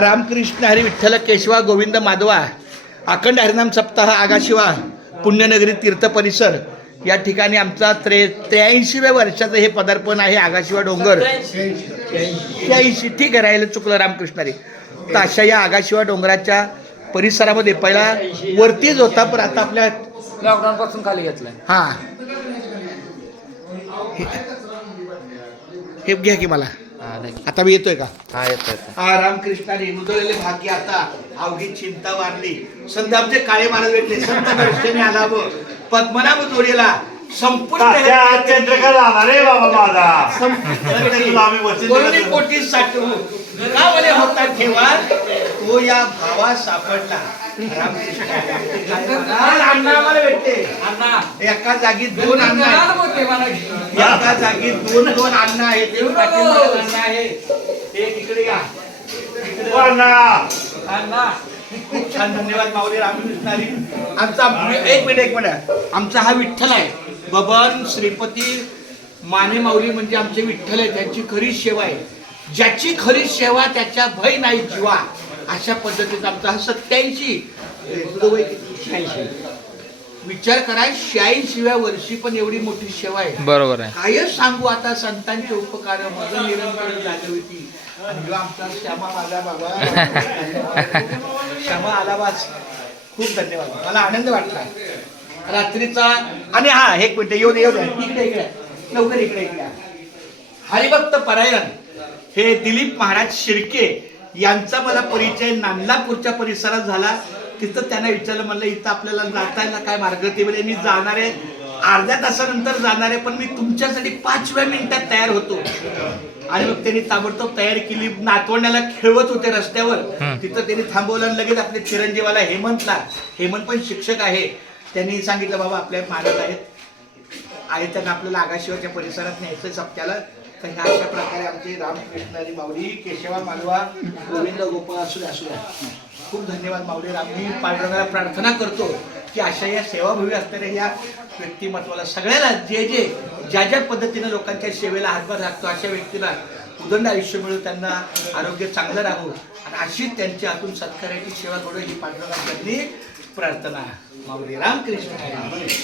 रामकृष्ण हरी विठ्ठल केशवा गोविंद माधवा अखंड हरिनाम सप्ताह आगाशिवा पुण्यनगरी तीर्थ परिसर या ठिकाणी आमचा 83व्या वर्षाचं हे पदार्पण आहे. आगाशिवा डोंगर 86 ठीक आहे, राहिलं चुकलं रामकृष्ण हरी. तर अशा या आगाशिवा डोंगराच्या परिसरामध्ये पहिला वरतीच होता, पण आता आपल्या लॉकडाऊन पासून खाली घेतलाय. हां हे घ्या की मला आता मी येतोय का? हा येतोय. रामकृष्णाने मुदळलेले भाग्य आता अवघी चिंता वारली. संत आमचे काळे महाराज भेटले. संत दर्शनी आला व पद्मनाभ जोडीला संपूर्ण कोटी साठवू का बरे होता ठेवा तो या भावा सापडला. रामकृष्ण भेटते एका जागी दोन अण्णा, एका जागी दोन अण्णा आहेत. एक अण्णा आहे, एक इकडे या अण्णा. खूप छान, धन्यवाद माऊली रामकृष्ण हरी. आमचा एक मिनिट आमचा हा विठ्ठल आहे. बबन श्रीपती माने माऊली म्हणजे आमचे विठ्ठल आहे. त्यांची खरी सेवा आहे. ज्याची खरी सेवा त्याच्या भय नाही जीवा. अशा पद्धतीचा आमचा हा 87 विचार करा. 86व्या वर्षी पण एवढी मोठी सेवा आहे. बरोबर आहे. काय सांगू आता संतांचे उपकार मग निरंतर झाली होती. आणि जेव्हा आमचा श्यामा माझा बाबा श्यामा आलाबास खूप धन्यवाद. मला आनंद वाटला रात्रीचा. आणि हा एक मिनिट येऊ दे इकडे लवकर इकडे हरिभक्त परायण हे दिलीप महाराज शिर्के यांचा मला परिचय नांदलापूरच्या परिसरात झाला. तिथं त्यांना विचारलं, म्हणलं इथं आपल्याला जाता येईल काय मार्ग? ते म्हणजे मी जाणार आहे, अर्ध्या तासानंतर जाणार आहे, पण मी तुमच्यासाठी 5व्या मिनिटात तयार होतो. आणि मग त्यांनी ताबडतोब तयारी केली. नातवंडाला खेळवत होते रस्त्यावर, तिथं त्यांनी थांबवलं. आणि लगेच आपले चिरंजीवाला हेमंत पण शिक्षक आहे. त्यांनी सांगितलं, बाबा आपल्या महाराज आहेत त्यांना आपल्याला आगाशिवाच्या परिसरात न्यायचं सप्त्याला. तर ह्या अशा प्रकारे आमचे रामकृष्ण हरी माऊली केशवा मालवा गोविंद गोपाळ असू द्या. खूप धन्यवाद माऊली राम. मी पांडुरंगाला प्रार्थना करतो की अशा या सेवाभावी असणाऱ्या या व्यक्तिमत्वाला सगळ्याला ज्या पद्धतीने लोकांच्या सेवेला हातभार लागतो अशा व्यक्तीला उदंड आयुष्य मिळू, त्यांना आरोग्य चांगलं राहू आणि अशीच त्यांच्या हातून सत्कार्याची सेवा करू ही पांडुरंगाची प्रार्थना. माऊली रामकृष्ण हरी.